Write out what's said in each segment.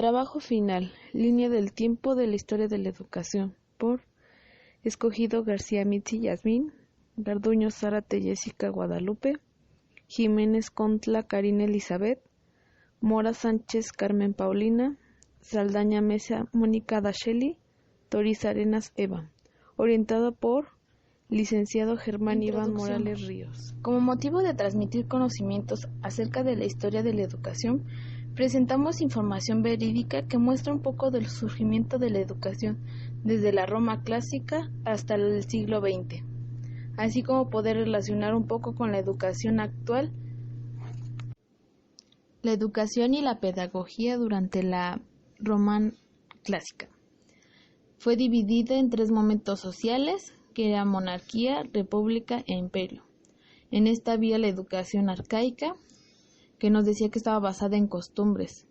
Trabajo final, línea del tiempo de la historia de la educación, por Escogido García Mitzi Yasmín, Garduño Zárate Jessica Guadalupe, Jiménez Contla Karina Elizabeth, Mora Sánchez Carmen Paulina, Saldaña Mesa Mónica Dacheli, Toriz Arenas Eva, orientada por licenciado Germán Iván Morales Ríos. Como motivo de transmitir conocimientos acerca de la historia de la educación, presentamos información verídica que muestra un poco del surgimiento de la educación desde la Roma clásica hasta el siglo XX, así como poder relacionar un poco con la educación actual, la educación y la pedagogía durante la Roma clásica. Fue dividida en 3 momentos sociales, que era monarquía, república e imperio. En esta había la educación arcaica, que nos decía que estaba basada en costumbres.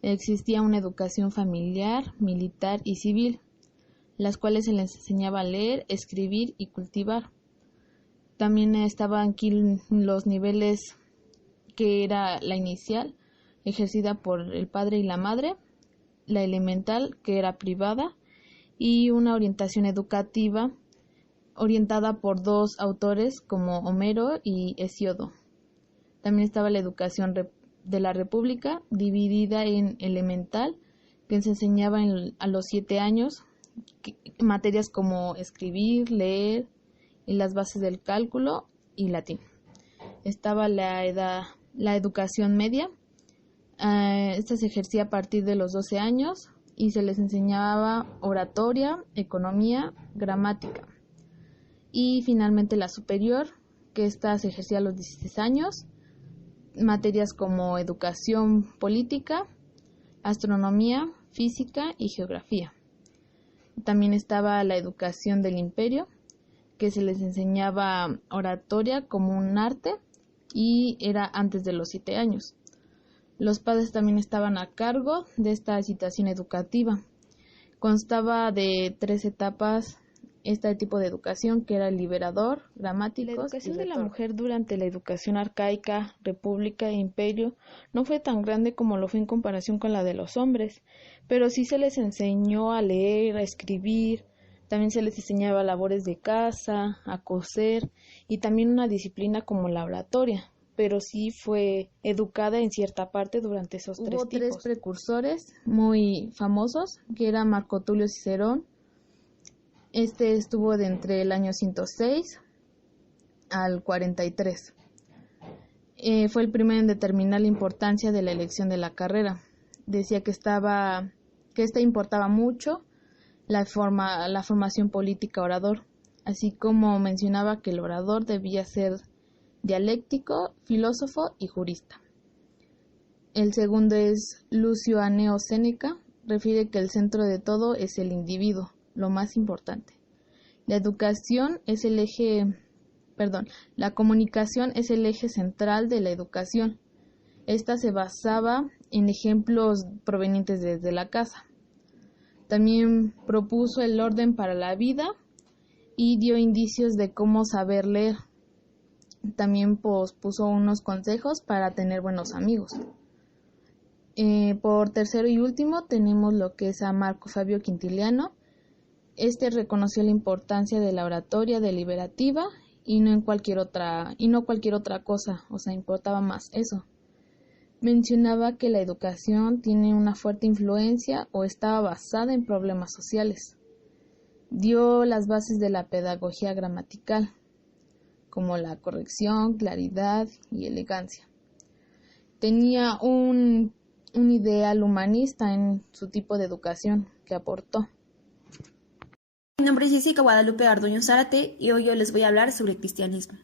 Existía una educación familiar, militar y civil, las cuales se les enseñaba a leer, escribir y cultivar. También estaban aquí los niveles, que era la inicial, ejercida por el padre y la madre, la elemental, que era privada, y una orientación educativa orientada por 2 autores como Homero y Hesíodo. También estaba la educación de la República, dividida en elemental, que se enseñaba a los 7 años, materias como escribir, leer y las bases del cálculo y latín. Estaba la educación media. Esta se ejercía a partir de los 12 años y se les enseñaba oratoria, economía, gramática. Y finalmente la superior, que esta se ejercía a los 16 años, materias como educación política, astronomía, física y geografía. También estaba la educación del imperio, que se les enseñaba oratoria como un arte y era antes de los 7 años. Los padres también estaban a cargo de esta situación educativa. Constaba de 3 etapas este tipo de educación, que era el liberador, gramáticos. La educación de la mujer durante la educación arcaica, república e imperio no fue tan grande como lo fue en comparación con la de los hombres, pero sí se les enseñó a leer, a escribir, también se les enseñaba labores de casa, a coser y también una disciplina como la oratoria, pero sí fue educada en cierta parte durante esos 3 tipos. Hubo 3 precursores muy famosos, que eran Marco Tulio Cicerón. Este estuvo de entre el año 106 al 43. Fue el primero en determinar la importancia de la elección de la carrera. Decía que esta importaba mucho la formación política orador, así como mencionaba que el orador debía ser dialéctico, filósofo y jurista. El segundo es Lucio Anneo Séneca, refiere que el centro de todo es el individuo, lo más importante. La comunicación es el eje central de la educación. Esta se basaba en ejemplos provenientes desde la casa. También propuso el orden para la vida y dio indicios de cómo saber leer. También puso unos consejos para tener buenos amigos. Por tercero y último tenemos lo que es a Marco Fabio Quintiliano. Este reconoció la importancia de la oratoria deliberativa y no cualquier otra cosa, o sea, importaba más eso. Mencionaba que la educación tiene una fuerte influencia o estaba basada en problemas sociales. Dio las bases de la pedagogía gramatical, como la corrección, claridad y elegancia. Tenía un ideal humanista en su tipo de educación que aportó. Mi nombre es Jessica Guadalupe Garduño Zárate y hoy yo les voy a hablar sobre cristianismo.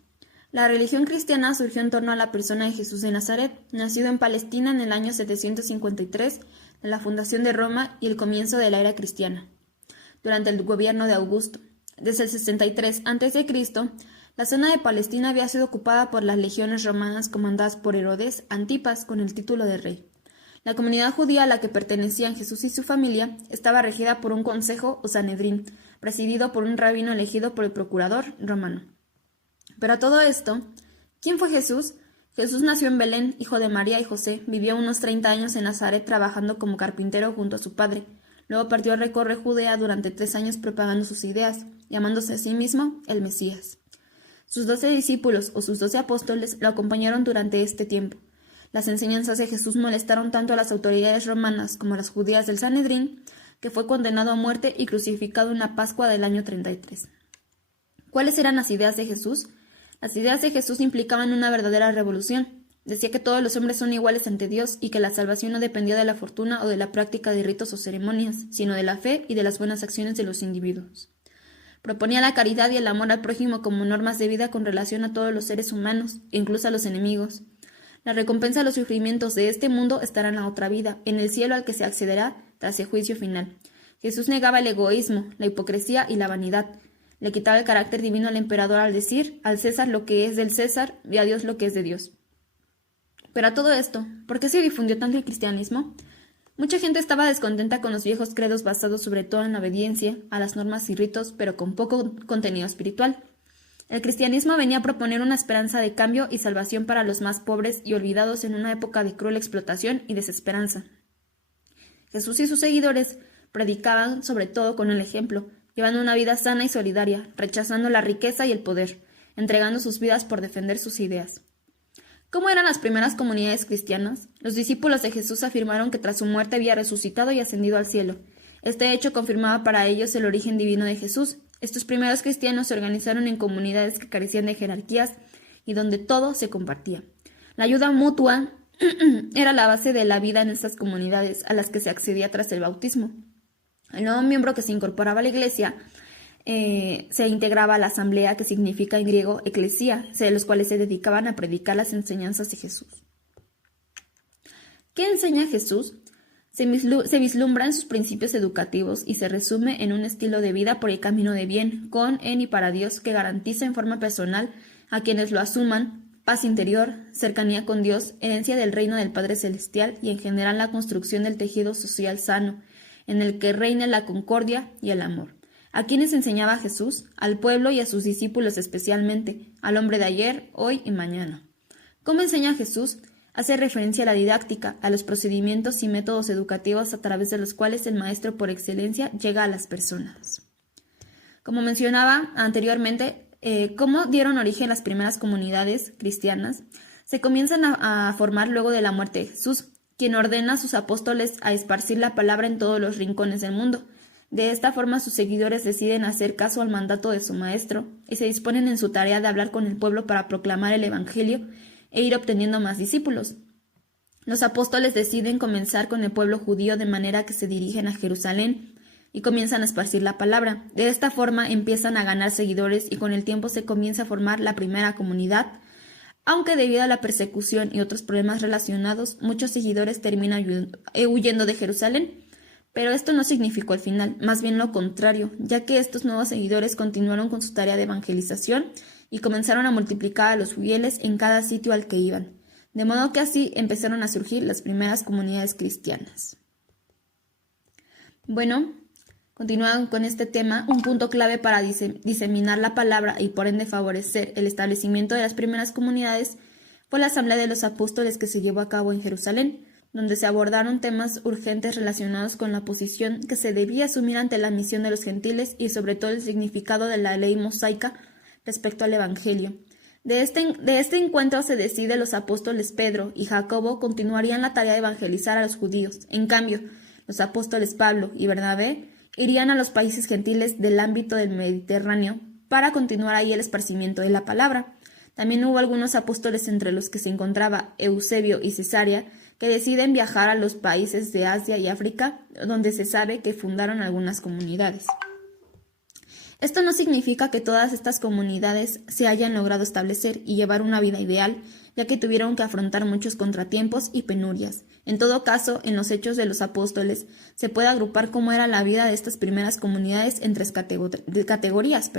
La religión cristiana surgió en torno a la persona de Jesús de Nazaret, nacido en Palestina en el año 753, de la fundación de Roma y el comienzo de la era cristiana, durante el gobierno de Augusto. Desde el 63 a.C., la zona de Palestina había sido ocupada por las legiones romanas comandadas por Herodes Antipas con el título de rey. La comunidad judía a la que pertenecían Jesús y su familia estaba regida por un consejo o Sanedrín, presidido por un rabino elegido por el procurador romano. Pero a todo esto, ¿quién fue Jesús? Jesús nació en Belén, hijo de María y José. Vivió unos 30 años en Nazaret trabajando como carpintero junto a su padre. Luego partió a recorrer Judea durante 3 años propagando sus ideas, llamándose a sí mismo el Mesías. Sus 12 discípulos o sus 12 apóstoles lo acompañaron durante este tiempo. Las enseñanzas de Jesús molestaron tanto a las autoridades romanas como a las judías del Sanedrín, que fue condenado a muerte y crucificado en la Pascua del año 33. ¿Cuáles eran las ideas de Jesús? Las ideas de Jesús implicaban una verdadera revolución. Decía que todos los hombres son iguales ante Dios y que la salvación no dependía de la fortuna o de la práctica de ritos o ceremonias, sino de la fe y de las buenas acciones de los individuos. Proponía la caridad y el amor al prójimo como normas de vida con relación a todos los seres humanos, incluso a los enemigos. La recompensa de los sufrimientos de este mundo estará en la otra vida, en el cielo al que se accederá tras el juicio final. Jesús negaba el egoísmo, la hipocresía y la vanidad. Le quitaba el carácter divino al emperador al decir al César lo que es del César y a Dios lo que es de Dios. Pero a todo esto, ¿por qué se difundió tanto el cristianismo? Mucha gente estaba descontenta con los viejos credos basados sobre todo en la obediencia a las normas y ritos, pero con poco contenido espiritual. El cristianismo venía a proponer una esperanza de cambio y salvación para los más pobres y olvidados en una época de cruel explotación y desesperanza. Jesús y sus seguidores predicaban sobre todo con el ejemplo, llevando una vida sana y solidaria, rechazando la riqueza y el poder, entregando sus vidas por defender sus ideas. ¿Cómo eran las primeras comunidades cristianas? Los discípulos de Jesús afirmaron que tras su muerte había resucitado y ascendido al cielo. Este hecho confirmaba para ellos el origen divino de Jesús. Estos primeros cristianos se organizaron en comunidades que carecían de jerarquías y donde todo se compartía. La ayuda mutua era la base de la vida en estas comunidades a las que se accedía tras el bautismo. El nuevo miembro que se incorporaba a la iglesia se integraba a la asamblea, que significa en griego eclesía, de los cuales se dedicaban a predicar las enseñanzas de Jesús. ¿Qué enseña Jesús? Se vislumbra en sus principios educativos y se resume en un estilo de vida por el camino de bien, con, en y para Dios, que garantiza en forma personal a quienes lo asuman paz interior, cercanía con Dios, herencia del reino del Padre Celestial y en general la construcción del tejido social sano, en el que reina la concordia y el amor. ¿A quiénes enseñaba Jesús? Al pueblo y a sus discípulos especialmente, al hombre de ayer, hoy y mañana. ¿Cómo enseña Jesús? Hace referencia a la didáctica, a los procedimientos y métodos educativos a través de los cuales el maestro por excelencia llega a las personas. Como mencionaba anteriormente, ¿cómo dieron origen las primeras comunidades cristianas? Se comienzan a formar luego de la muerte de Jesús, quien ordena a sus apóstoles a esparcir la palabra en todos los rincones del mundo. De esta forma sus seguidores deciden hacer caso al mandato de su maestro y se disponen en su tarea de hablar con el pueblo para proclamar el evangelio e ir obteniendo más discípulos. Los apóstoles deciden comenzar con el pueblo judío de manera que se dirigen a Jerusalén y comienzan a esparcir la palabra. De esta forma empiezan a ganar seguidores y con el tiempo se comienza a formar la primera comunidad. Aunque debido a la persecución y otros problemas relacionados, muchos seguidores terminan huyendo de Jerusalén. Pero esto no significó el final, más bien lo contrario, ya que estos nuevos seguidores continuaron con su tarea de evangelización y comenzaron a multiplicar a los fieles en cada sitio al que iban. De modo que así empezaron a surgir las primeras comunidades cristianas. Bueno, continuando con este tema, un punto clave para diseminar la palabra y por ende favorecer el establecimiento de las primeras comunidades fue la Asamblea de los Apóstoles que se llevó a cabo en Jerusalén, donde se abordaron temas urgentes relacionados con la posición que se debía asumir ante la misión de los gentiles y sobre todo el significado de la ley mosaica respecto al Evangelio. De este encuentro se decide los apóstoles Pedro y Jacobo continuarían la tarea de evangelizar a los judíos. En cambio, los apóstoles Pablo y Bernabé irían a los países gentiles del ámbito del Mediterráneo para continuar ahí el esparcimiento de la palabra. También hubo algunos apóstoles entre los que se encontraba Eusebio y Cesarea, que deciden viajar a los países de Asia y África, donde se sabe que fundaron algunas comunidades. Esto no significa que todas estas comunidades se hayan logrado establecer y llevar una vida ideal, ya que tuvieron que afrontar muchos contratiempos y penurias. En todo caso, en los Hechos de los Apóstoles se puede agrupar cómo era la vida de estas primeras comunidades en tres categorías.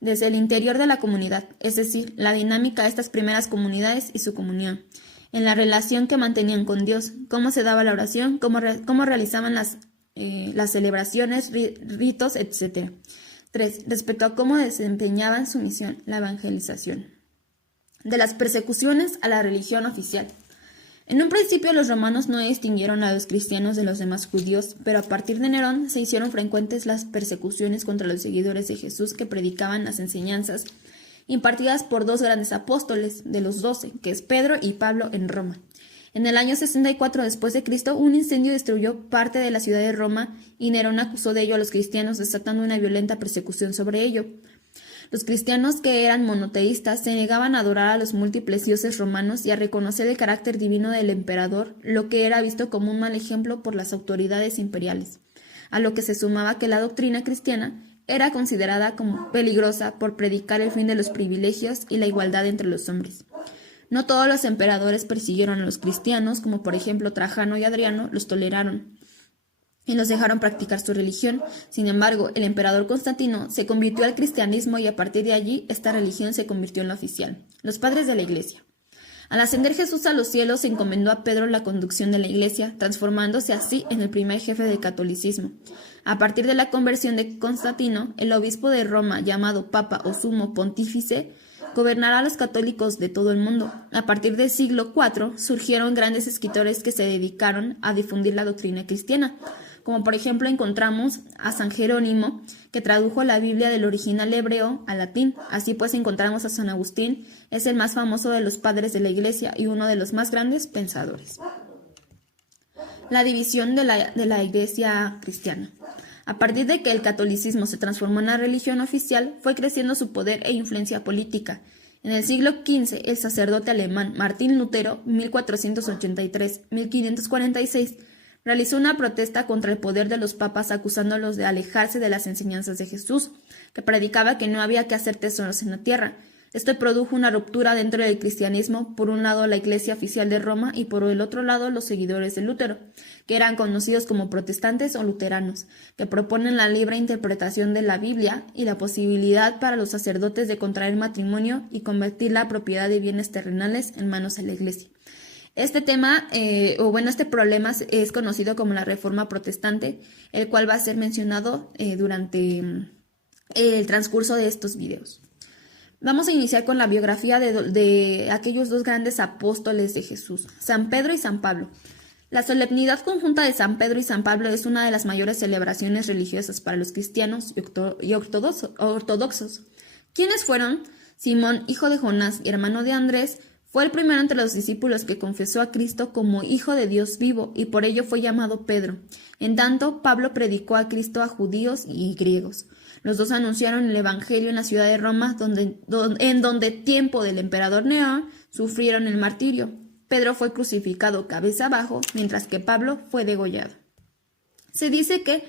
Desde el interior de la comunidad, es decir, la dinámica de estas primeras comunidades y su comunión. En la relación que mantenían con Dios, cómo se daba la oración, cómo realizaban las celebraciones, ritos, etc. 3. Respecto a cómo desempeñaban su misión, la evangelización. de las persecuciones a la religión oficial. En un principio los romanos no distinguieron a los cristianos de los demás judíos, pero a partir de Nerón se hicieron frecuentes las persecuciones contra los seguidores de Jesús que predicaban las enseñanzas impartidas por dos grandes apóstoles de los 12, que es Pedro y Pablo, en Roma. En el año 64 después de Cristo, un incendio destruyó parte de la ciudad de Roma y Nerón acusó de ello a los cristianos, desatando una violenta persecución sobre ello. Los cristianos, que eran monoteístas, se negaban a adorar a los múltiples dioses romanos y a reconocer el carácter divino del emperador, lo que era visto como un mal ejemplo por las autoridades imperiales, a lo que se sumaba que la doctrina cristiana era considerada como peligrosa por predicar el fin de los privilegios y la igualdad entre los hombres. No todos los emperadores persiguieron a los cristianos, como por ejemplo Trajano y Adriano, los toleraron y los dejaron practicar su religión. Sin embargo, el emperador Constantino se convirtió al cristianismo y a partir de allí esta religión se convirtió en la oficial. Los padres de la Iglesia. Al ascender Jesús a los cielos, se encomendó a Pedro la conducción de la Iglesia, transformándose así en el primer jefe del catolicismo. A partir de la conversión de Constantino, el obispo de Roma, llamado Papa o Sumo Pontífice, gobernará a los católicos de todo el mundo. A partir del siglo IV surgieron grandes escritores que se dedicaron a difundir la doctrina cristiana, como por ejemplo encontramos a San Jerónimo, que tradujo la Biblia del original hebreo al latín. Así pues encontramos a San Agustín, es el más famoso de los padres de la Iglesia y uno de los más grandes pensadores. La división de la Iglesia cristiana. A partir de que el catolicismo se transformó en la religión oficial, fue creciendo su poder e influencia política. En el siglo XV, el sacerdote alemán Martín Lutero, 1483-1546, realizó una protesta contra el poder de los papas, acusándolos de alejarse de las enseñanzas de Jesús, que predicaba que no había que hacer tesoros en la tierra. Esto produjo una ruptura dentro del cristianismo, por un lado la Iglesia oficial de Roma y por el otro lado los seguidores de Lutero, que eran conocidos como protestantes o luteranos, que proponen la libre interpretación de la Biblia y la posibilidad para los sacerdotes de contraer matrimonio y convertir la propiedad de bienes terrenales en manos de la Iglesia. Este tema, este problema es conocido como la Reforma Protestante, el cual va a ser mencionado durante el transcurso de estos videos. Vamos a iniciar con la biografía de aquellos dos grandes apóstoles de Jesús, San Pedro y San Pablo. La solemnidad conjunta de San Pedro y San Pablo es una de las mayores celebraciones religiosas para los cristianos y ortodoxos. ¿Quiénes fueron? Simón, hijo de Jonás y hermano de Andrés, fue el primero entre los discípulos que confesó a Cristo como Hijo de Dios vivo y por ello fue llamado Pedro. En tanto, Pablo predicó a Cristo a judíos y griegos. Los dos anunciaron el Evangelio en la ciudad de Roma, en donde tiempo del emperador Nerón sufrieron el martirio. Pedro fue crucificado cabeza abajo, mientras que Pablo fue degollado. Se dice que,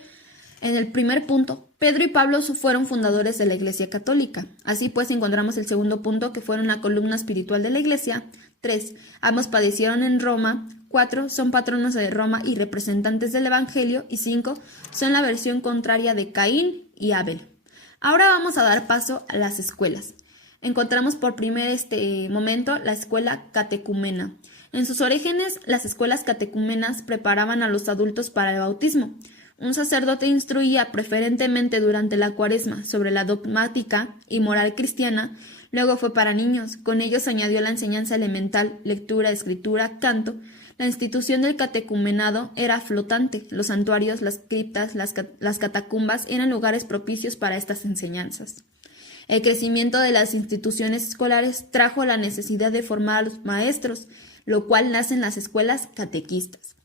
en el primer punto, Pedro y Pablo fueron fundadores de la Iglesia Católica. Así pues, encontramos el segundo punto, que fueron la columna espiritual de la Iglesia. 3. Ambos padecieron en Roma. 4. Son patronos de Roma y representantes del Evangelio. Y 5. Son la versión contraria de Caín y Abel. Ahora vamos a dar paso a las escuelas. Encontramos por primer momento la escuela catecúmena. En sus orígenes, las escuelas catecúmenas preparaban a los adultos para el bautismo. Un sacerdote instruía preferentemente durante la Cuaresma sobre la dogmática y moral cristiana. Luego fue para niños. Con ellos se añadió la enseñanza elemental, lectura, escritura, canto. La institución del catecumenado era flotante. Los santuarios, las criptas, las catacumbas eran lugares propicios para estas enseñanzas. El crecimiento de las instituciones escolares trajo la necesidad de formar a los maestros, lo cual nace en las escuelas catequistas.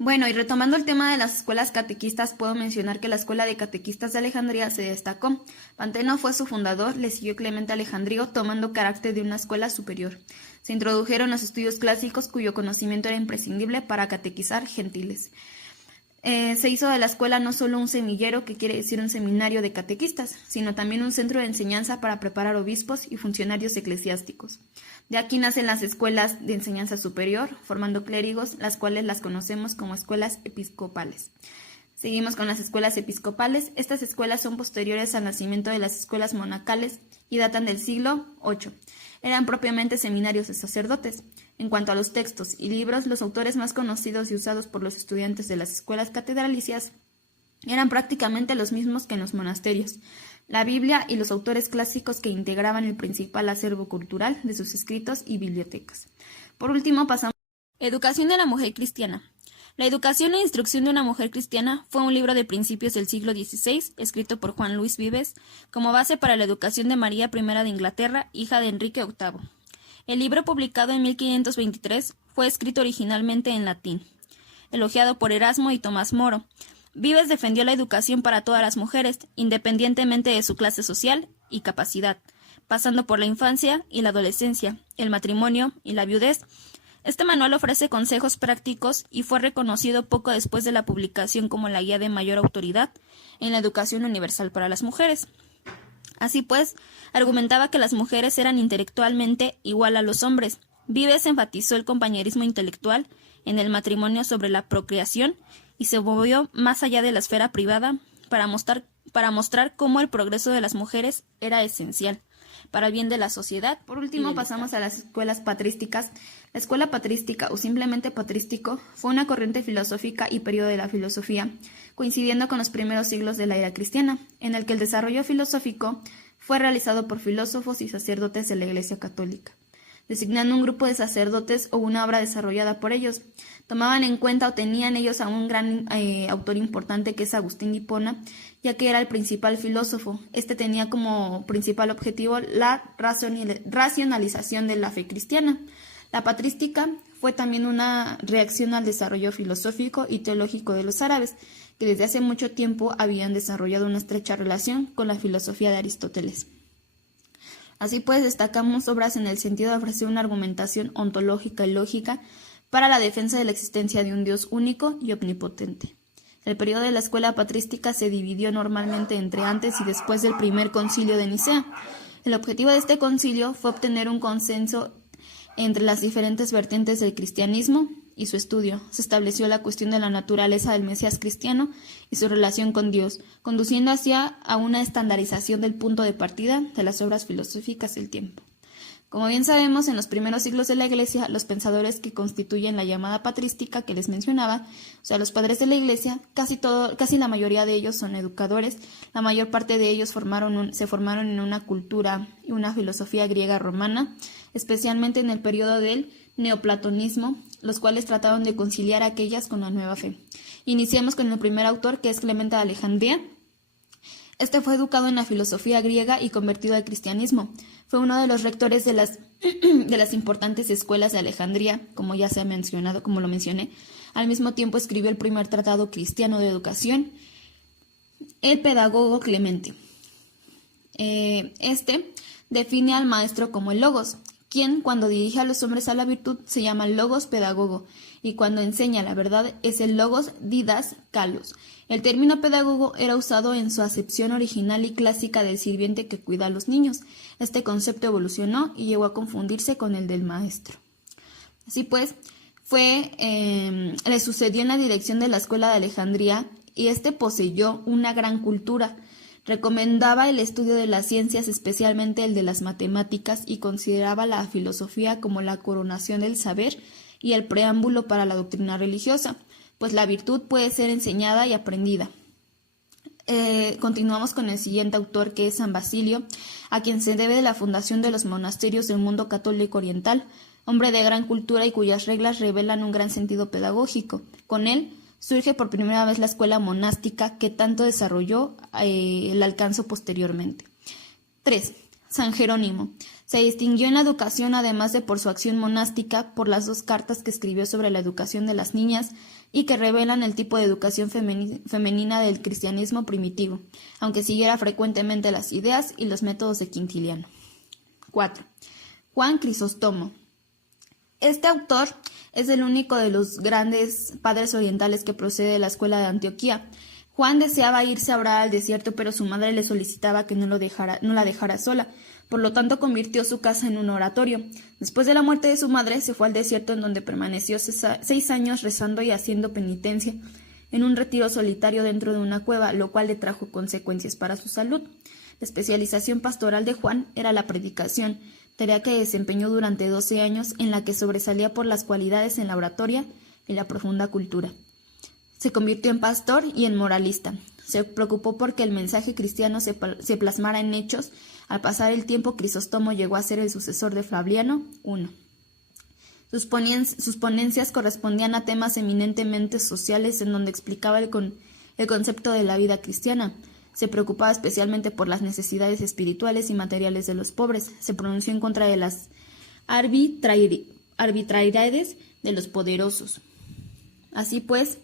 Bueno, y retomando el tema de las escuelas catequistas, puedo mencionar que la Escuela de Catequistas de Alejandría se destacó. Panteno fue su fundador, le siguió Clemente Alejandrío, tomando carácter de una escuela superior. Se introdujeron los estudios clásicos, cuyo conocimiento era imprescindible para catequizar gentiles. Se hizo de la escuela no solo un semillero, que quiere decir un seminario de catequistas, sino también un centro de enseñanza para preparar obispos y funcionarios eclesiásticos. De aquí nacen las escuelas de enseñanza superior, formando clérigos, las cuales las conocemos como escuelas episcopales. Seguimos con las escuelas episcopales. Estas escuelas son posteriores al nacimiento de las escuelas monacales y datan del siglo VIII. Eran propiamente seminarios de sacerdotes. En cuanto a los textos y libros, los autores más conocidos y usados por los estudiantes de las escuelas catedralicias eran prácticamente los mismos que en los monasterios. La Biblia y los autores clásicos que integraban el principal acervo cultural de sus escritos y bibliotecas. Por último, pasamos a Educación de la mujer cristiana. La educación e instrucción de una mujer cristiana fue un libro de principios del siglo XVI, escrito por Juan Luis Vives, como base para la educación de María I de Inglaterra, hija de Enrique VIII. El libro, publicado en 1523, fue escrito originalmente en latín, elogiado por Erasmo y Tomás Moro. Vives defendió la educación para todas las mujeres, independientemente de su clase social y capacidad, pasando por la infancia y la adolescencia, el matrimonio y la viudez. Este manual ofrece consejos prácticos y fue reconocido poco después de la publicación como la guía de mayor autoridad en la educación universal para las mujeres. Así pues, argumentaba que las mujeres eran intelectualmente igual a los hombres. Vives enfatizó el compañerismo intelectual en el matrimonio sobre la procreación y se movió más allá de la esfera privada para mostrar cómo el progreso de las mujeres era esencial para el bien de la sociedad. Por último, pasamos a las escuelas patrísticas. La escuela patrística, o simplemente patrístico, fue una corriente filosófica y periodo de la filosofía, coincidiendo con los primeros siglos de la era cristiana, en el que el desarrollo filosófico fue realizado por filósofos y sacerdotes de la Iglesia católica, designando un grupo de sacerdotes o una obra desarrollada por ellos. Tomaban en cuenta o tenían ellos a un gran autor importante que es Agustín de Hipona, ya que era el principal filósofo. Este tenía como principal objetivo la racionalización de la fe cristiana. La patrística fue también una reacción al desarrollo filosófico y teológico de los árabes, que desde hace mucho tiempo habían desarrollado una estrecha relación con la filosofía de Aristóteles. Así pues, destacamos obras en el sentido de ofrecer una argumentación ontológica y lógica para la defensa de la existencia de un Dios único y omnipotente. El periodo de la escuela patrística se dividió normalmente entre antes y después del primer concilio de Nicea. El objetivo de este concilio fue obtener un consenso entre las diferentes vertientes del cristianismo y su estudio. Se estableció la cuestión de la naturaleza del Mesías cristiano y su relación con Dios, conduciendo a una estandarización del punto de partida de las obras filosóficas del tiempo. Como bien sabemos, en los primeros siglos de la Iglesia, los pensadores que constituyen la llamada patrística que les mencionaba, o sea, los padres de la Iglesia, casi la mayoría de ellos son educadores. La mayor parte de ellos se formaron en una cultura y una filosofía griega romana, especialmente en el periodo del neoplatonismo, los cuales trataron de conciliar aquellas con la nueva fe. Iniciemos con el primer autor, que es Clemente de Alejandría. Este fue educado en la filosofía griega y convertido al cristianismo. Fue uno de los rectores de las importantes escuelas de Alejandría, como ya se ha mencionado, como lo mencioné. Al mismo tiempo escribió el primer tratado cristiano de educación, el Pedagogo Clemente. Este define al maestro como el Logos, quien cuando dirige a los hombres a la virtud se llama Logos Pedagogo, y cuando enseña la verdad es el Logos Didas Kalos. El término pedagogo era usado en su acepción original y clásica del sirviente que cuida a los niños. Este concepto evolucionó y llegó a confundirse con el del maestro. Así pues, le sucedió en la dirección de la escuela de Alejandría y este poseyó una gran cultura. Recomendaba el estudio de las ciencias, especialmente el de las matemáticas, y consideraba la filosofía como la coronación del saber y el preámbulo para la doctrina religiosa, pues la virtud puede ser enseñada y aprendida. Continuamos con el siguiente autor, que es San Basilio, a quien se debe la fundación de los monasterios del mundo católico oriental, hombre de gran cultura y cuyas reglas revelan un gran sentido pedagógico. Con él surge por primera vez la escuela monástica que tanto desarrolló el alcance posteriormente. 3. San Jerónimo. Se distinguió en la educación, además de por su acción monástica, por las 2 cartas que escribió sobre la educación de las niñas y que revelan el tipo de educación femenina del cristianismo primitivo, aunque siguiera frecuentemente las ideas y los métodos de Quintiliano. 4. Juan Crisóstomo. Este autor es el único de los grandes padres orientales que procede de la escuela de Antioquía. Juan deseaba irse a orar al desierto, pero su madre le solicitaba que no la dejara sola. Por lo tanto, convirtió su casa en un oratorio. Después de la muerte de su madre, se fue al desierto, en donde permaneció 6 años rezando y haciendo penitencia, en un retiro solitario dentro de una cueva, lo cual le trajo consecuencias para su salud. La especialización pastoral de Juan era la predicación, tarea que desempeñó durante 12 años, en la que sobresalía por las cualidades en la oratoria y la profunda cultura. Se convirtió en pastor y en moralista. Se preocupó porque el mensaje cristiano se plasmara en hechos. Al pasar el tiempo, Crisóstomo llegó a ser el sucesor de Flaviano I. Sus ponencias correspondían a temas eminentemente sociales en donde explicaba el concepto de la vida cristiana. Se preocupaba especialmente por las necesidades espirituales y materiales de los pobres. Se pronunció en contra de las arbitrariedades de los poderosos. Así pues,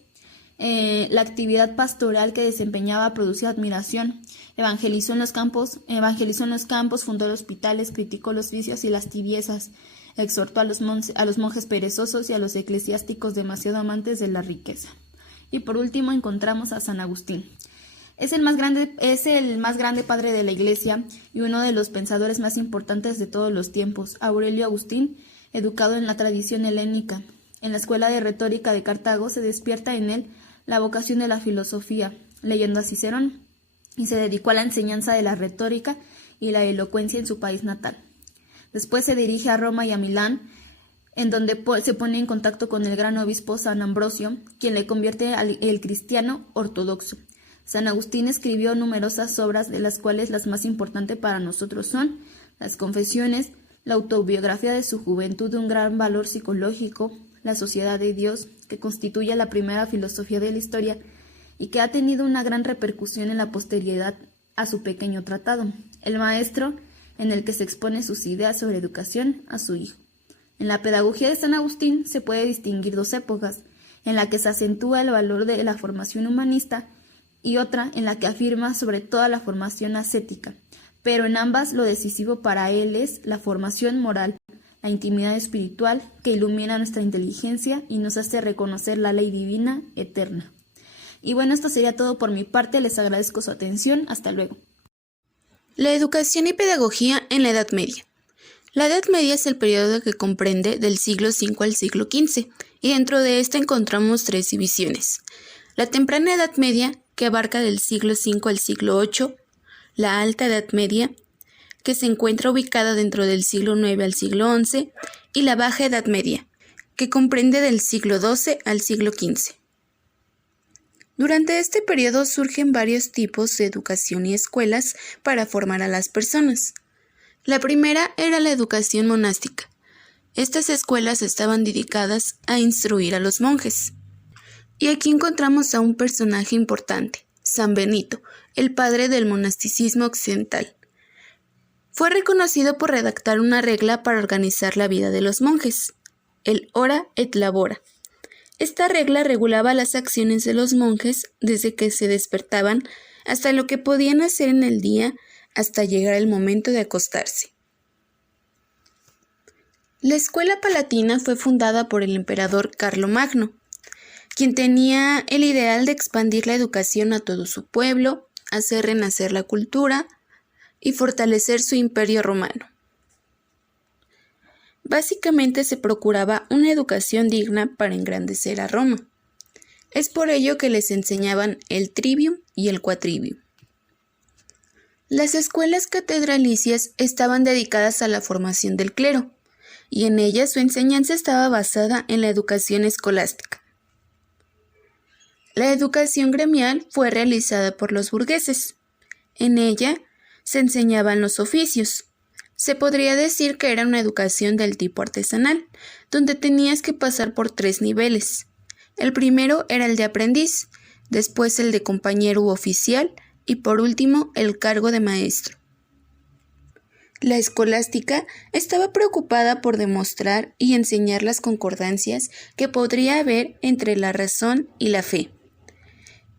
la actividad pastoral que desempeñaba producía admiración. Evangelizó en los campos, fundó hospitales, criticó los vicios y las tibiezas, exhortó a los monjes perezosos y a los eclesiásticos demasiado amantes de la riqueza. Y por último encontramos a San Agustín. Es el más grande padre de la Iglesia y uno de los pensadores más importantes de todos los tiempos. Aurelio Agustín, educado en la tradición helénica, en la escuela de retórica de Cartago, se despierta en él la vocación de la filosofía, leyendo a Cicerón, y se dedicó a la enseñanza de la retórica y la elocuencia en su país natal. Después se dirige a Roma y a Milán, en donde se pone en contacto con el gran obispo San Ambrosio, quien le convierte el cristiano ortodoxo. San Agustín escribió numerosas obras, de las cuales las más importantes para nosotros son las Confesiones, la autobiografía de su juventud de un gran valor psicológico, la Sociedad de Dios, que constituye la primera filosofía de la historia y que ha tenido una gran repercusión en la posteridad a su pequeño tratado, El Maestro, en el que se expone sus ideas sobre educación a su hijo. En la pedagogía de San Agustín se puede distinguir dos épocas, en la que se acentúa el valor de la formación humanista y otra en la que afirma sobre toda la formación ascética, pero en ambas lo decisivo para él es la formación moral, la intimidad espiritual que ilumina nuestra inteligencia y nos hace reconocer la ley divina eterna. Y bueno, esto sería todo por mi parte, les agradezco su atención, hasta luego. La educación y pedagogía en la Edad Media. La Edad Media es el periodo que comprende del siglo V al siglo XV, y dentro de esta encontramos tres divisiones. La temprana Edad Media, que abarca del siglo V al siglo VIII, la Alta Edad Media, que se encuentra ubicada dentro del siglo IX al siglo XI, y la Baja Edad Media, que comprende del siglo XII al siglo XV. Durante este periodo surgen varios tipos de educación y escuelas para formar a las personas. La primera era la educación monástica. Estas escuelas estaban dedicadas a instruir a los monjes. Y aquí encontramos a un personaje importante, San Benito, el padre del monasticismo occidental. Fue reconocido por redactar una regla para organizar la vida de los monjes, el Hora et Labora. Esta regla regulaba las acciones de los monjes desde que se despertaban hasta lo que podían hacer en el día hasta llegar el momento de acostarse. La escuela palatina fue fundada por el emperador Carlomagno, quien tenía el ideal de expandir la educación a todo su pueblo, hacer renacer la cultura y fortalecer su imperio romano. Básicamente se procuraba una educación digna para engrandecer a Roma. Es por ello que les enseñaban el trivium y el quadrivium. Las escuelas catedralicias estaban dedicadas a la formación del clero, y en ellas su enseñanza estaba basada en la educación escolástica. La educación gremial fue realizada por los burgueses. En ella se enseñaban los oficios. Se podría decir que era una educación del tipo artesanal, donde tenías que pasar por 3 niveles. El primero era el de aprendiz, después el de compañero u oficial y por último el cargo de maestro. La escolástica estaba preocupada por demostrar y enseñar las concordancias que podría haber entre la razón y la fe.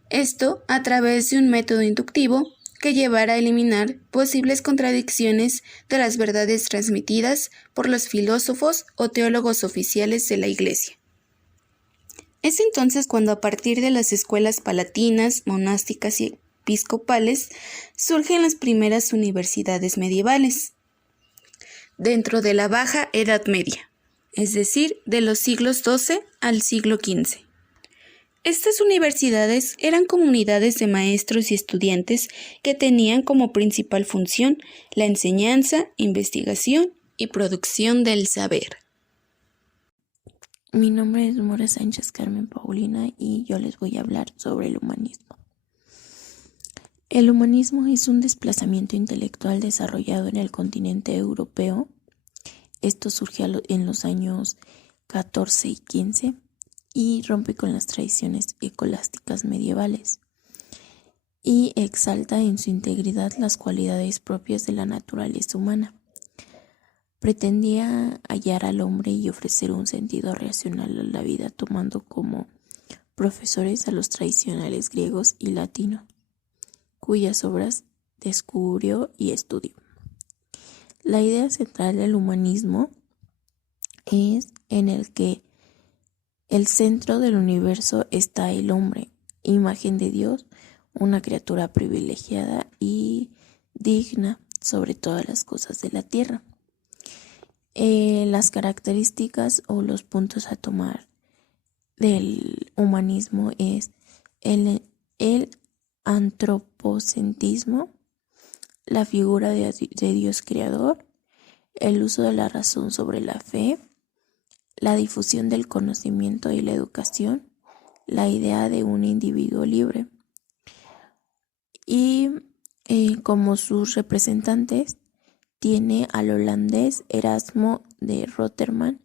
Esto a través de un método inductivo que llevara a eliminar posibles contradicciones de las verdades transmitidas por los filósofos o teólogos oficiales de la Iglesia. Es entonces cuando a partir de las escuelas palatinas, monásticas y episcopales surgen las primeras universidades medievales, dentro de la Baja Edad Media, es decir, de los siglos XII al siglo XV. Estas universidades eran comunidades de maestros y estudiantes que tenían como principal función la enseñanza, investigación y producción del saber. Mi nombre es Mora Sánchez Carmen Paulina y yo les voy a hablar sobre el humanismo. El humanismo es un desplazamiento intelectual desarrollado en el continente europeo. Esto surge en los años 14 y 15 y rompe con las tradiciones escolásticas medievales y exalta en su integridad las cualidades propias de la naturaleza humana. Pretendía hallar al hombre y ofrecer un sentido racional a la vida, tomando como profesores a los tradicionales griegos y latinos, cuyas obras descubrió y estudió. La idea central del humanismo es en el que el centro del universo está el hombre, imagen de Dios, una criatura privilegiada y digna sobre todas las cosas de la tierra. Las características o los puntos a tomar del humanismo es el antropocentrismo, la figura de Dios creador, el uso de la razón sobre la fe, la difusión del conocimiento y la educación, la idea de un individuo libre. Y como sus representantes tiene al holandés Erasmo de Rotterdam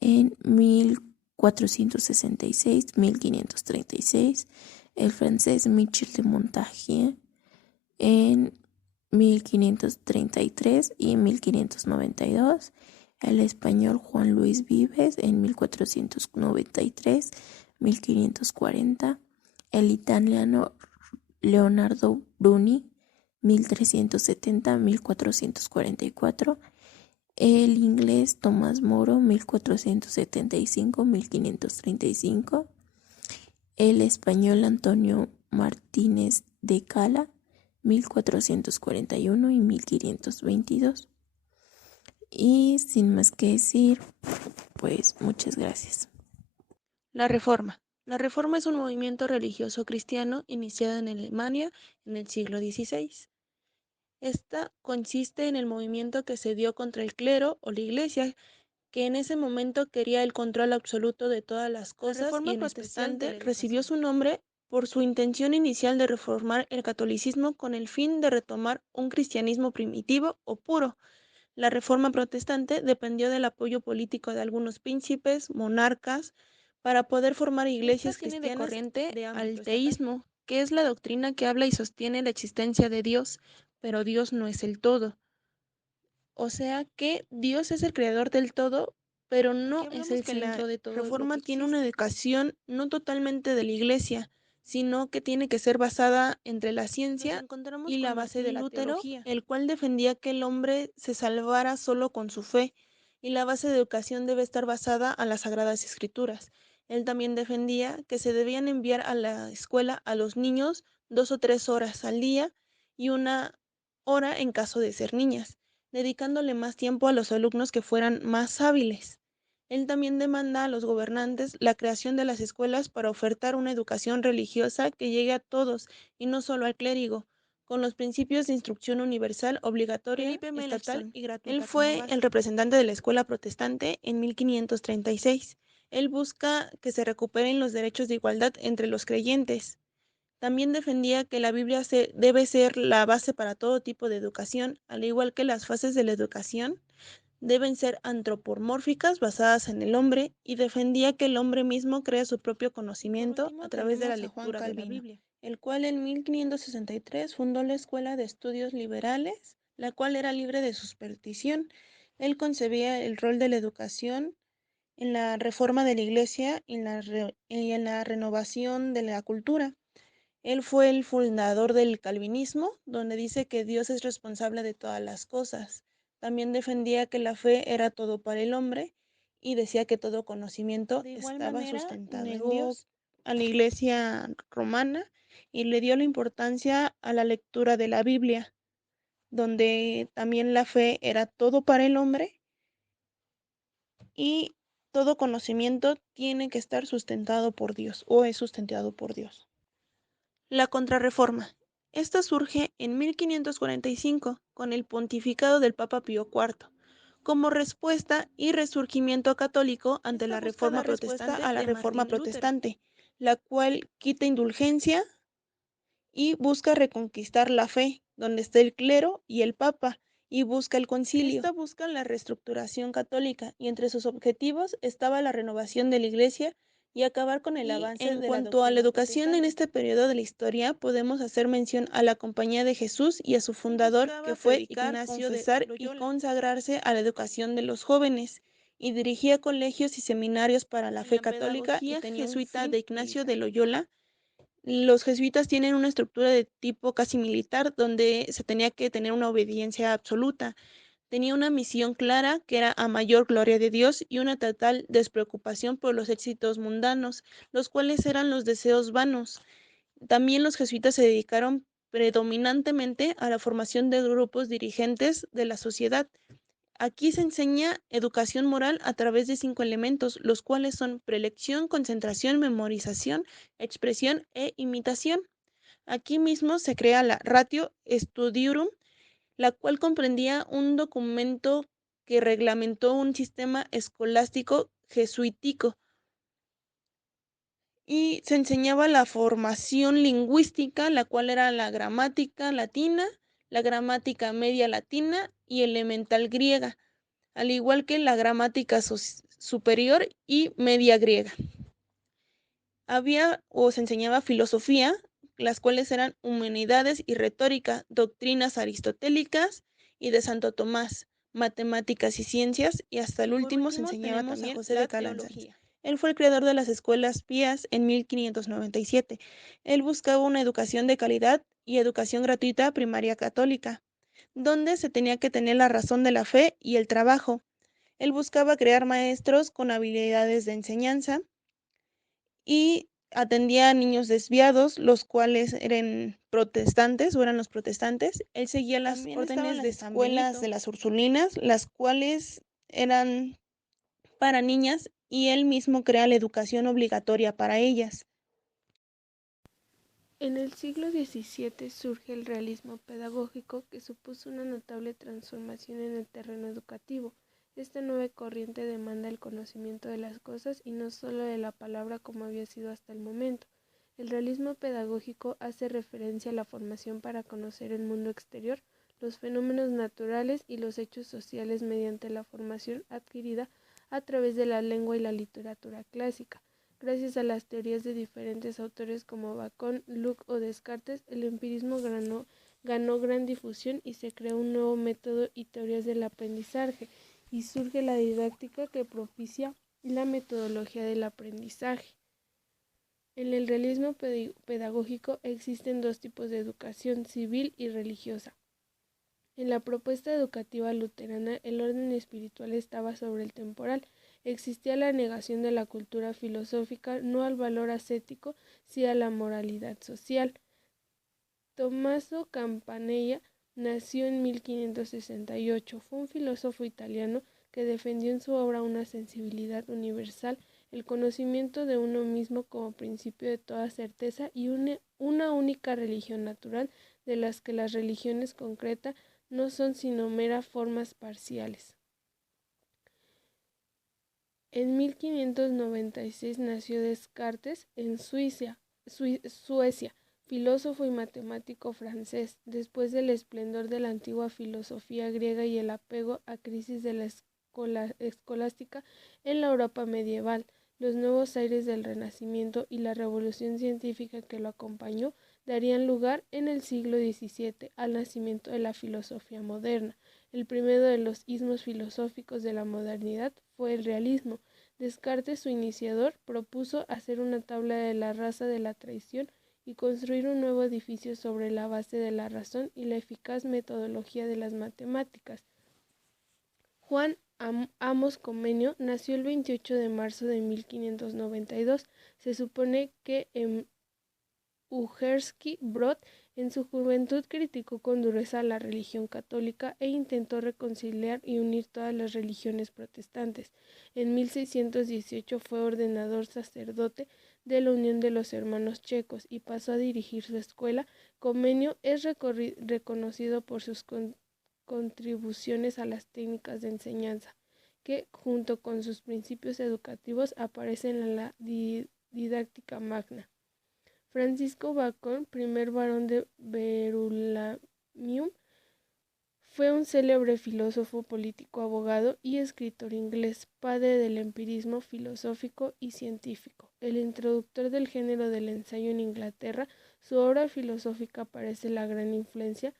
en 1466-1536, el francés Michel de Montaigne en 1533 y 1592, el español Juan Luis Vives en 1493-1540, el italiano Leonardo Bruni 1370-1444, el inglés Tomás Moro 1475-1535, el español Antonio Martínez de Cala 1441 y 1522. Y sin más que decir, pues muchas gracias. La Reforma. La Reforma es un movimiento religioso cristiano iniciado en Alemania en el siglo XVI. Esta consiste en el movimiento que se dio contra el clero o la iglesia, que en ese momento quería el control absoluto de todas las cosas. La Reforma protestante recibió su nombre por su intención inicial de reformar el catolicismo con el fin de retomar un cristianismo primitivo o puro. La Reforma protestante dependió del apoyo político de algunos príncipes, monarcas, para poder formar iglesias cristianas. De corriente al teísmo, que es la doctrina que habla y sostiene la existencia de Dios, pero Dios no es el todo. O sea que Dios es el creador del todo, pero no es el centro de todo. La Reforma tiene una educación no totalmente de la iglesia, sino que tiene que ser basada entre la ciencia y la base de la teología, el cual defendía que el hombre se salvara solo con su fe, y la base de educación debe estar basada a las Sagradas Escrituras. Él también defendía que se debían enviar a la escuela a los niños 2 o 3 horas al día y 1 hora en caso de ser niñas, dedicándole más tiempo a los alumnos que fueran más hábiles. Él también demanda a los gobernantes la creación de las escuelas para ofertar una educación religiosa que llegue a todos y no solo al clérigo, con los principios de instrucción universal, obligatoria, estatal y gratuita. Él fue el representante de la escuela protestante en 1536. Él busca que se recuperen los derechos de igualdad entre los creyentes. También defendía que la Biblia debe ser la base para todo tipo de educación, al igual que las fases de la educación deben ser antropomórficas, basadas en el hombre, y defendía que el hombre mismo crea su propio conocimiento a través de la lectura de la Biblia, el cual en 1563 fundó la Escuela de Estudios Liberales, la cual era libre de superstición. Él concebía el rol de la educación en la reforma de la Iglesia y en la renovación de la cultura. Él fue el fundador del calvinismo, donde dice que Dios es responsable de todas las cosas. También defendía que la fe era todo para el hombre y decía que todo conocimiento estaba sustentado en Dios. A la iglesia romana y le dio la importancia a la lectura de la Biblia, donde también la fe era todo para el hombre y todo conocimiento tiene que estar sustentado por Dios o es sustentado por Dios. La Contrarreforma. Esta surge en 1545 con el pontificado del Papa Pío IV. como respuesta y resurgimiento católico ante la Reforma Protestante, la cual quita indulgencia y busca reconquistar la fe, donde está el clero y el papa, y busca el concilio. Esta busca la reestructuración católica, y entre sus objetivos estaba la renovación de la Iglesia y acabar con el avance de la doctrina protestante. En cuanto a la educación en este periodo de la historia, podemos hacer mención a la Compañía de Jesús y a su fundador, que fue Ignacio de Loyola, y consagrarse a la educación de los jóvenes, y dirigía colegios y seminarios para la fe católica, y tenía jesuita de Ignacio de Loyola. Los jesuitas tienen una estructura de tipo casi militar, donde se tenía que tener una obediencia absoluta. Tenía una misión clara, que era a mayor gloria de Dios, y una total despreocupación por los éxitos mundanos, los cuales eran los deseos vanos. También los jesuitas se dedicaron predominantemente a la formación de grupos dirigentes de la sociedad. Aquí se enseña educación moral a través de 5 elementos, los cuales son prelección, concentración, memorización, expresión e imitación. Aquí mismo se crea la Ratio Studiorum, la cual comprendía un documento que reglamentó un sistema escolástico jesuítico, y se enseñaba la formación lingüística, la cual era la gramática latina, la gramática media latina y elemental griega, al igual que la gramática superior y media griega. Se enseñaba filosofía, las cuales eran humanidades y retórica, doctrinas aristotélicas y de Santo Tomás, matemáticas y ciencias, y hasta el último se enseñaba también a José de Calansanz. Él fue el creador de las escuelas pías en 1597. Él buscaba una educación de calidad y educación gratuita primaria católica, donde se tenía que tener la razón de la fe y el trabajo. Él buscaba crear maestros con habilidades de enseñanza y atendía a niños desviados, los cuales eran protestantes o eran los protestantes. Él seguía las órdenes de escuelas de las Ursulinas, las cuales eran para niñas, y él mismo crea la educación obligatoria para ellas. En el siglo XVII surge el realismo pedagógico, que supuso una notable transformación en el terreno educativo. Esta nueva corriente demanda el conocimiento de las cosas y no solo de la palabra como había sido hasta el momento. El realismo pedagógico hace referencia a la formación para conocer el mundo exterior, los fenómenos naturales y los hechos sociales mediante la formación adquirida a través de la lengua y la literatura clásica. Gracias a las teorías de diferentes autores como Bacon, Locke o Descartes, el empirismo ganó gran difusión y se creó un nuevo método y teorías del aprendizaje, y surge la didáctica que propicia la metodología del aprendizaje. En el realismo pedagógico existen dos tipos de educación, civil y religiosa. En la propuesta educativa luterana, el orden espiritual estaba sobre el temporal. Existía la negación de la cultura filosófica, no al valor ascético, sino a la moralidad social. Tommaso Campanella nació en 1568. Fue un filósofo italiano que defendió en su obra una sensibilidad universal, el conocimiento de uno mismo como principio de toda certeza y una única religión natural, de las que las religiones concretas no son sino meras formas parciales. En 1596 nació Descartes en Suecia, filósofo y matemático francés. Después del esplendor de la antigua filosofía griega y el apego a crisis de la escolástica en la Europa medieval, los nuevos aires del Renacimiento y la revolución científica que lo acompañó darían lugar en el siglo XVII al nacimiento de la filosofía moderna. El primero de los ismos filosóficos de la modernidad fue el realismo. Descartes, su iniciador, propuso hacer una tabla de la raza de la traición y construir un nuevo edificio sobre la base de la razón y la eficaz metodología de las matemáticas. Juan Amos Comenio nació el 28 de marzo de 1592. Se supone que en Ujersky Brod en su juventud criticó con dureza la religión católica e intentó reconciliar y unir todas las religiones protestantes. En 1618 fue ordenado sacerdote de la Unión de los Hermanos Checos y pasó a dirigir su escuela. Comenio es reconocido por sus contribuciones a las técnicas de enseñanza, que junto con sus principios educativos aparecen en la didáctica magna. Francisco Bacon, primer barón de Verulamium, fue un célebre filósofo, político, abogado y escritor inglés, padre del empirismo filosófico y científico, el introductor del género del ensayo en Inglaterra. Su obra filosófica aparece la gran influencia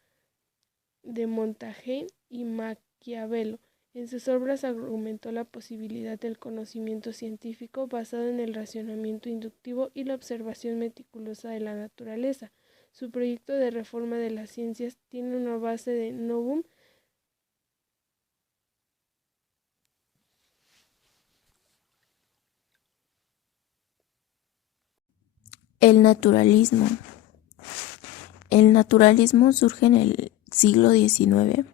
de Montaigne y Maquiavelo. En sus obras argumentó la posibilidad del conocimiento científico basado en el razonamiento inductivo y la observación meticulosa de la naturaleza. Su proyecto de reforma de las ciencias tiene una base de Novum El naturalismo. El naturalismo surge en el siglo XIX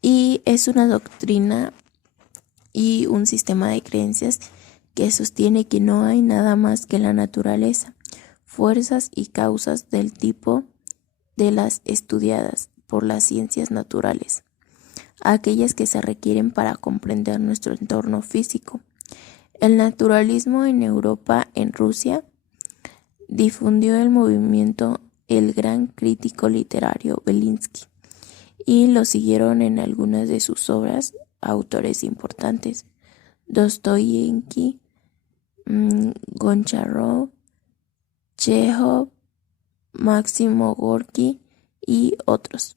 y es una doctrina y un sistema de creencias que sostiene que no hay nada más que la naturaleza, fuerzas y causas del tipo de las estudiadas por las ciencias naturales, aquellas que se requieren para comprender nuestro entorno físico. El naturalismo en Europa, en Rusia, difundió el movimiento el gran crítico literario Belinsky, y lo siguieron en algunas de sus obras autores importantes: Dostoyevsky, Goncharov, Chekhov, Máximo Gorki y otros.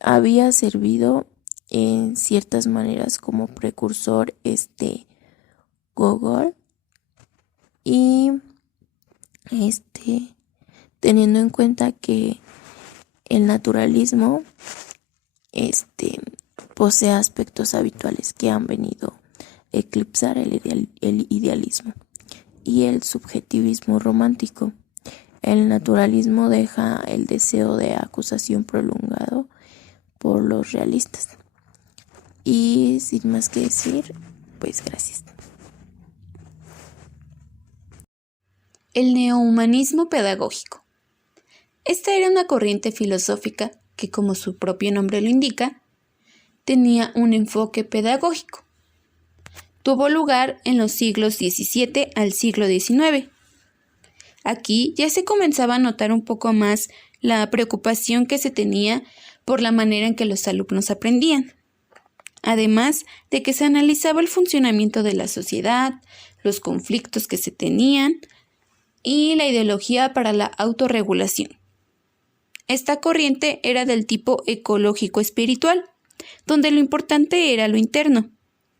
Había servido en ciertas maneras como precursor Gogol, y teniendo en cuenta que el naturalismo posee aspectos habituales que han venido a eclipsar el idealismo y el subjetivismo romántico. El naturalismo deja el deseo de acusación prolongado por los realistas. Y sin más que decir, pues gracias. El neohumanismo pedagógico. Esta era una corriente filosófica que, como su propio nombre lo indica, tenía un enfoque pedagógico. Tuvo lugar en los siglos XVII al siglo XIX. Aquí ya se comenzaba a notar un poco más la preocupación que se tenía por la manera en que los alumnos aprendían, además de que se analizaba el funcionamiento de la sociedad, los conflictos que se tenían y la ideología para la autorregulación. Esta corriente era del tipo ecológico-espiritual, donde lo importante era lo interno,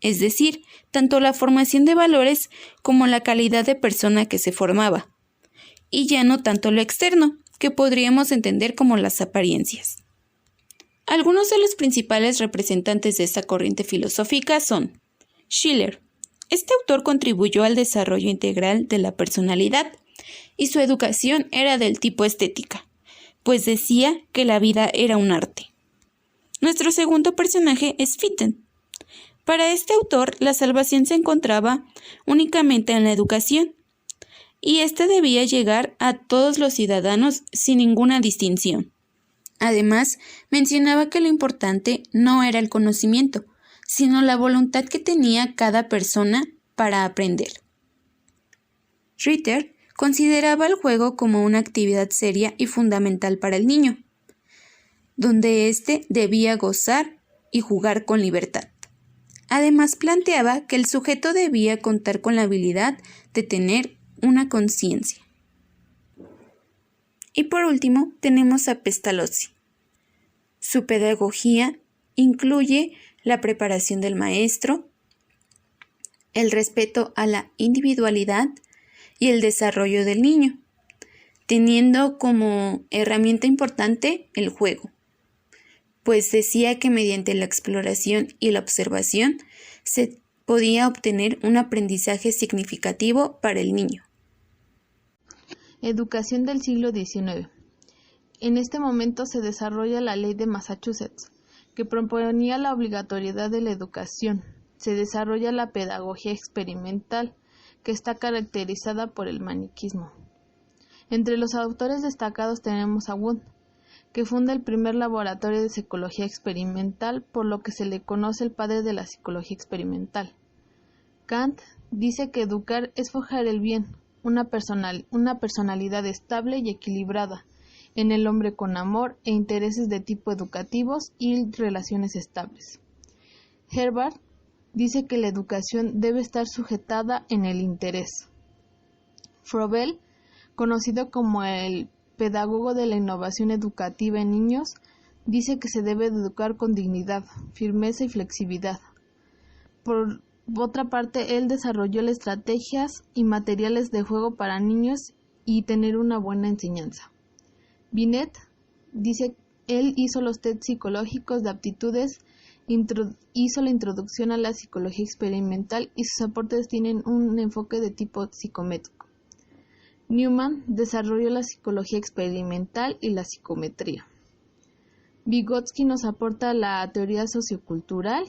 es decir, tanto la formación de valores como la calidad de persona que se formaba, y ya no tanto lo externo, que podríamos entender como las apariencias. Algunos de los principales representantes de esta corriente filosófica son Schiller. Este autor contribuyó al desarrollo integral de la personalidad, y su educación era del tipo estética, pues decía que la vida era un arte. Nuestro segundo personaje es Witten. Para este autor, la salvación se encontraba únicamente en la educación, y ésta debía llegar a todos los ciudadanos sin ninguna distinción. Además, mencionaba que lo importante no era el conocimiento, sino la voluntad que tenía cada persona para aprender. Ritter consideraba el juego como una actividad seria y fundamental para el niño, donde éste debía gozar y jugar con libertad. Además, planteaba que el sujeto debía contar con la habilidad de tener una conciencia. Y por último, tenemos a Pestalozzi. Su pedagogía incluye la preparación del maestro, el respeto a la individualidad y el desarrollo del niño, teniendo como herramienta importante el juego, pues decía que mediante la exploración y la observación se podía obtener un aprendizaje significativo para el niño. Educación del siglo XIX. En este momento se desarrolla la ley de Massachusetts, que proponía la obligatoriedad de la educación. Se desarrolla la pedagogía experimental, que está caracterizada por el maniquismo. Entre los autores destacados tenemos a Wood, que funda el primer laboratorio de psicología experimental, por lo que se le conoce el padre de la psicología experimental. Kant dice que educar es forjar el bien, una personalidad estable y equilibrada en el hombre con amor e intereses de tipo educativos y relaciones estables. Herbart dice que la educación debe estar sujetada en el interés. Froebel, conocido como el pedagogo de la innovación educativa en niños, dice que se debe educar con dignidad, firmeza y flexibilidad. Por otra parte, él desarrolló las estrategias y materiales de juego para niños y tener una buena enseñanza. Binet dice él hizo los test psicológicos de aptitudes, hizo la introducción a la psicología experimental y sus aportes tienen un enfoque de tipo psicométrico. Newman desarrolló la psicología experimental y la psicometría. Vygotsky nos aporta la teoría sociocultural,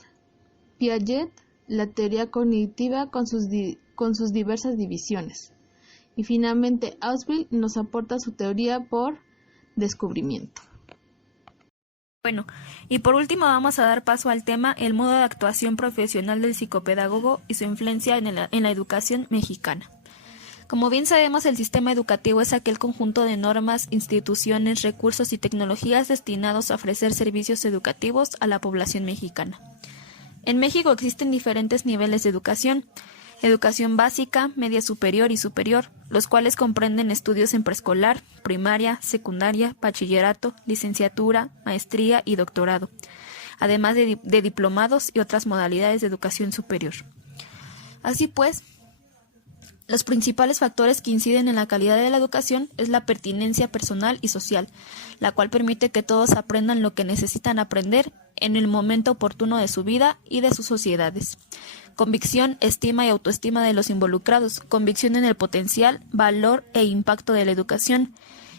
Piaget la teoría cognitiva con sus diversas divisiones, y finalmente Ausubel nos aporta su teoría por descubrimiento. Bueno, y por último vamos a dar paso al tema el modo de actuación profesional del psicopedagogo y su influencia en la educación mexicana. Como bien sabemos, el sistema educativo es aquel conjunto de normas, instituciones, recursos y tecnologías destinados a ofrecer servicios educativos a la población mexicana. En México existen diferentes niveles de educación básica, media superior y superior, los cuales comprenden estudios en preescolar, primaria, secundaria, bachillerato, licenciatura, maestría y doctorado, además de diplomados y otras modalidades de educación superior. Así pues, los principales factores que inciden en la calidad de la educación es la pertinencia personal y social, la cual permite que todos aprendan lo que necesitan aprender en el momento oportuno de su vida y de sus sociedades. Convicción, estima y autoestima de los involucrados, convicción en el potencial, valor e impacto de la educación,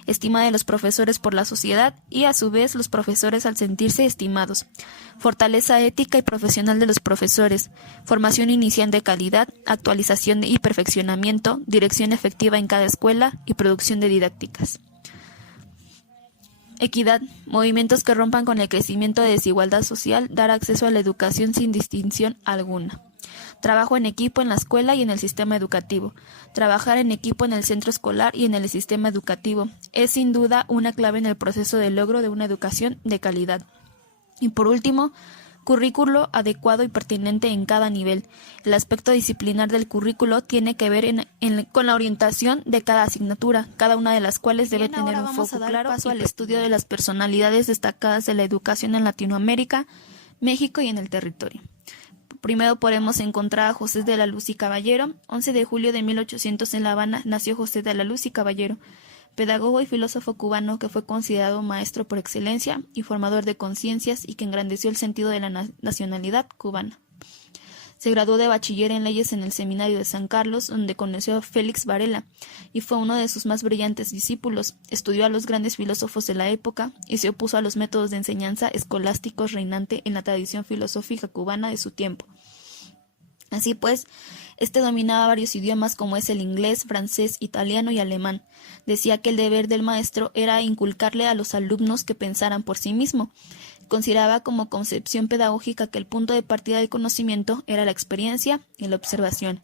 estima de los profesores por la sociedad y a su vez los profesores al sentirse estimados, fortaleza ética y profesional de los profesores, formación inicial de calidad, actualización y perfeccionamiento, dirección efectiva en cada escuela y producción de didácticas. Equidad, movimientos que rompan con el crecimiento de desigualdad social, dar acceso a la educación sin distinción alguna. Trabajo en equipo en la escuela y en el sistema educativo. Trabajar en equipo en el centro escolar y en el sistema educativo es sin duda una clave en el proceso de logro de una educación de calidad. Y por último, currículo adecuado y pertinente en cada nivel. El aspecto disciplinar del currículo tiene que ver con la orientación de cada asignatura, cada una de las cuales debe tener un foco claro. Paso al estudio de las personalidades destacadas de la educación en Latinoamérica, México y en el territorio. Primero podemos encontrar a José de la Luz y Caballero. 11 de julio de 1800 en La Habana nació José de la Luz y Caballero, pedagogo y filósofo cubano que fue considerado maestro por excelencia y formador de conciencias y que engrandeció el sentido de la nacionalidad cubana. Se graduó de bachiller en leyes en el Seminario de San Carlos, donde conoció a Félix Varela y fue uno de sus más brillantes discípulos. Estudió a los grandes filósofos de la época y se opuso a los métodos de enseñanza escolásticos reinante en la tradición filosófica cubana de su tiempo. Así pues, dominaba varios idiomas como es el inglés, francés, italiano y alemán. Decía que el deber del maestro era inculcarle a los alumnos que pensaran por sí mismo. Consideraba como concepción pedagógica que el punto de partida del conocimiento era la experiencia y la observación.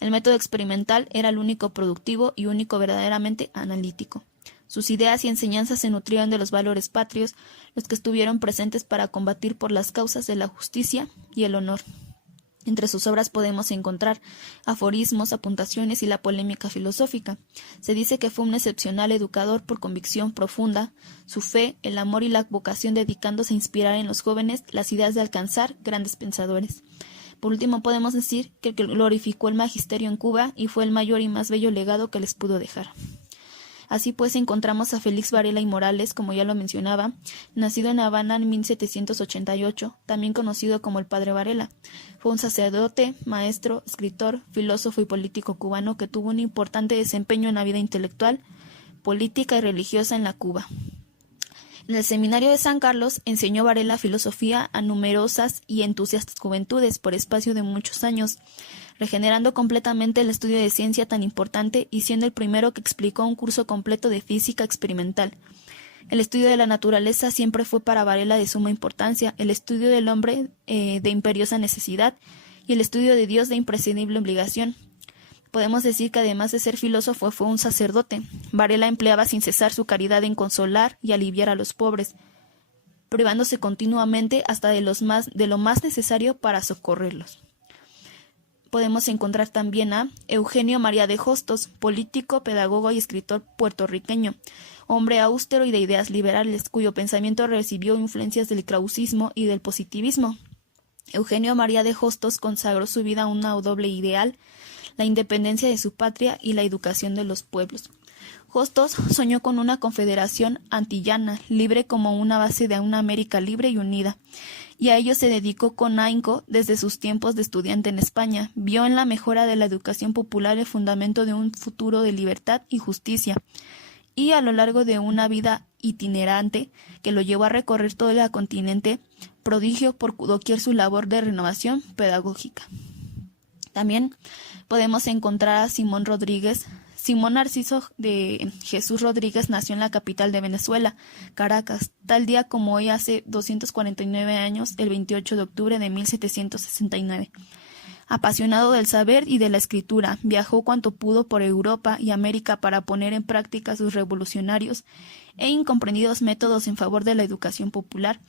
El método experimental era el único productivo y único verdaderamente analítico. Sus ideas y enseñanzas se nutrían de los valores patrios, los que estuvieron presentes para combatir por las causas de la justicia y el honor. Entre sus obras podemos encontrar aforismos, apuntaciones y la polémica filosófica. Se dice que fue un excepcional educador por convicción profunda, su fe, el amor y la vocación dedicándose a inspirar en los jóvenes las ideas de alcanzar grandes pensadores. Por último, podemos decir que glorificó el magisterio en Cuba y fue el mayor y más bello legado que les pudo dejar. Así pues, encontramos a Félix Varela y Morales, como ya lo mencionaba, nacido en Habana en 1788, también conocido como el Padre Varela. Fue un sacerdote, maestro, escritor, filósofo y político cubano que tuvo un importante desempeño en la vida intelectual, política y religiosa en la Cuba. En el Seminario de San Carlos enseñó Varela filosofía a numerosas y entusiastas juventudes por espacio de muchos años, regenerando completamente el estudio de ciencia tan importante y siendo el primero que explicó un curso completo de física experimental. El estudio de la naturaleza siempre fue para Varela de suma importancia, el estudio del hombre de imperiosa necesidad y el estudio de Dios de imprescindible obligación. Podemos decir que además de ser filósofo fue un sacerdote. Varela empleaba sin cesar su caridad en consolar y aliviar a los pobres, privándose continuamente hasta de lo más necesario para socorrerlos. Podemos encontrar también a Eugenio María de Hostos, político, pedagogo y escritor puertorriqueño, hombre austero y de ideas liberales, cuyo pensamiento recibió influencias del krausismo y del positivismo. Eugenio María de Hostos consagró su vida a un doble ideal: la independencia de su patria y la educación de los pueblos. Hostos soñó con una confederación antillana, libre como una base de una América libre y unida, y a ello se dedicó con ahínco desde sus tiempos de estudiante en España. Vio en la mejora de la educación popular el fundamento de un futuro de libertad y justicia, y a lo largo de una vida itinerante que lo llevó a recorrer todo el continente, prodigio por doquier su labor de renovación pedagógica. También podemos encontrar a Simón Rodríguez. Simón Narciso de Jesús Rodríguez nació en la capital de Venezuela, Caracas, tal día como hoy hace 249 años, el 28 de octubre de 1769. Apasionado del saber y de la escritura, viajó cuanto pudo por Europa y América para poner en práctica sus revolucionarios e incomprendidos métodos en favor de la educación popular.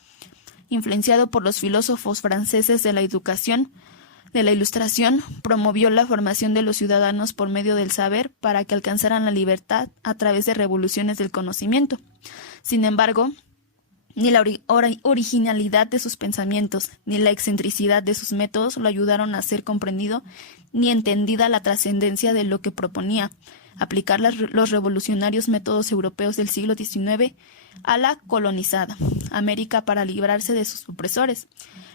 Influenciado por los filósofos franceses de la educación, de la Ilustración, promovió la formación de los ciudadanos por medio del saber para que alcanzaran la libertad a través de revoluciones del conocimiento. Sin embargo, ni la originalidad de sus pensamientos, ni la excentricidad de sus métodos lo ayudaron a ser comprendido ni entendida la trascendencia de lo que proponía: aplicar los revolucionarios métodos europeos del siglo XIX a la colonizada América para librarse de sus opresores.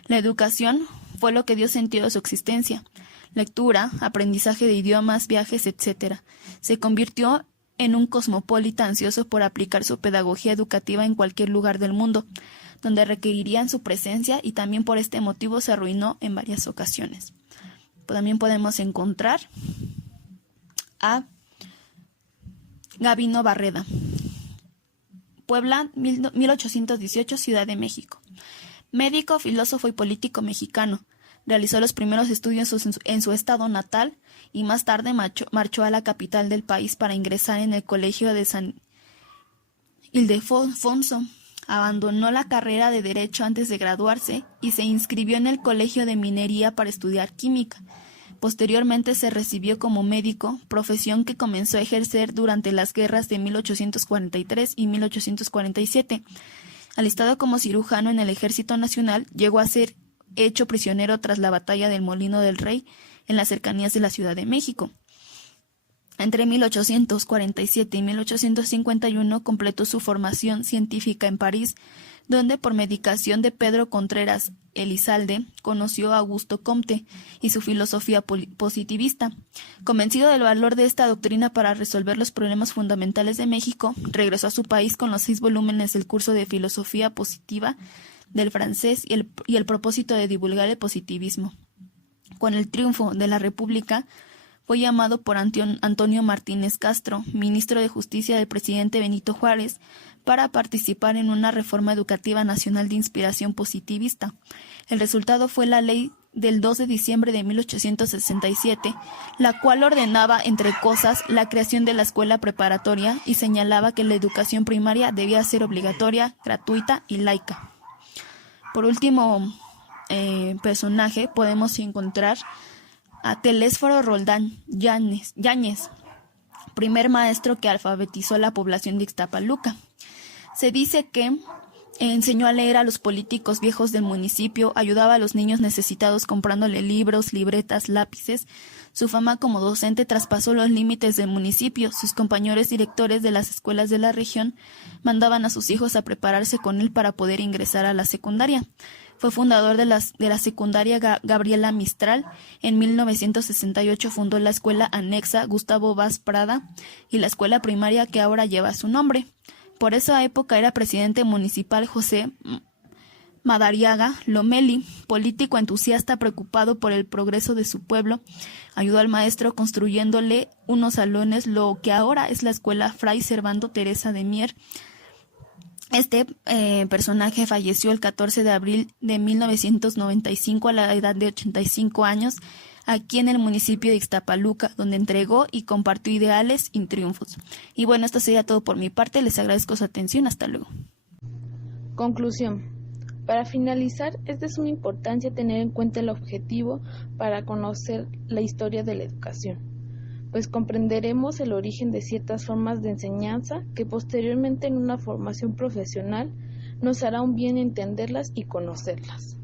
La educación fue lo que dio sentido a su existencia: lectura, aprendizaje de idiomas, viajes, etc. Se convirtió en un cosmopolita ansioso por aplicar su pedagogía educativa en cualquier lugar del mundo, donde requerirían su presencia, y también por este motivo se arruinó en varias ocasiones. También podemos encontrar a Gabino Barreda, Puebla, 1818, Ciudad de México. Médico, filósofo y político mexicano. Realizó los primeros estudios en su estado natal y más tarde marchó a la capital del país para ingresar en el Colegio de San Ildefonso. Abandonó la carrera de Derecho antes de graduarse y se inscribió en el Colegio de Minería para estudiar química. Posteriormente se recibió como médico, profesión que comenzó a ejercer durante las guerras de 1843 y 1847. Alistado como cirujano en el Ejército Nacional, llegó a ser hecho prisionero tras la batalla del Molino del Rey en las cercanías de la Ciudad de México. Entre 1847 y 1851 completó su formación científica en París, donde por medicación de Pedro Contreras Elizalde conoció a Augusto Comte y su filosofía positivista. Convencido del valor de esta doctrina para resolver los problemas fundamentales de México, regresó a su país con los 6 volúmenes del curso de filosofía positiva del francés y el propósito de divulgar el positivismo. Con el triunfo de la República, fue llamado por Antonio Martínez Castro, ministro de Justicia del presidente Benito Juárez, para participar en una reforma educativa nacional de inspiración positivista. El resultado fue la ley del 2 de diciembre de 1867, la cual ordenaba, entre cosas, la creación de la escuela preparatoria y señalaba que la educación primaria debía ser obligatoria, gratuita y laica. Por último personaje podemos encontrar a Telésforo Roldán Yáñez, primer maestro que alfabetizó la población de Ixtapaluca. Se dice que enseñó a leer a los políticos viejos del municipio, ayudaba a los niños necesitados comprándole libros, libretas, lápices. Su fama como docente traspasó los límites del municipio. Sus compañeros directores de las escuelas de la región mandaban a sus hijos a prepararse con él para poder ingresar a la secundaria. Fue fundador de la secundaria Gabriela Mistral. En 1968 fundó la escuela anexa Gustavo Vaz Prada y la escuela primaria que ahora lleva su nombre. Por esa época era presidente municipal José Madariaga Lomeli, político entusiasta preocupado por el progreso de su pueblo. Ayudó al maestro construyéndole unos salones, lo que ahora es la escuela Fray Servando Teresa de Mier. Este personaje falleció el 14 de abril de 1995 a la edad de 85 años aquí en el municipio de Ixtapaluca, donde entregó y compartió ideales y triunfos. Y bueno, esto sería todo por mi parte. Les agradezco su atención. Hasta luego. Conclusión. Para finalizar, es de suma importancia tener en cuenta el objetivo para conocer la historia de la educación, pues comprenderemos el origen de ciertas formas de enseñanza que posteriormente en una formación profesional nos hará un bien entenderlas y conocerlas.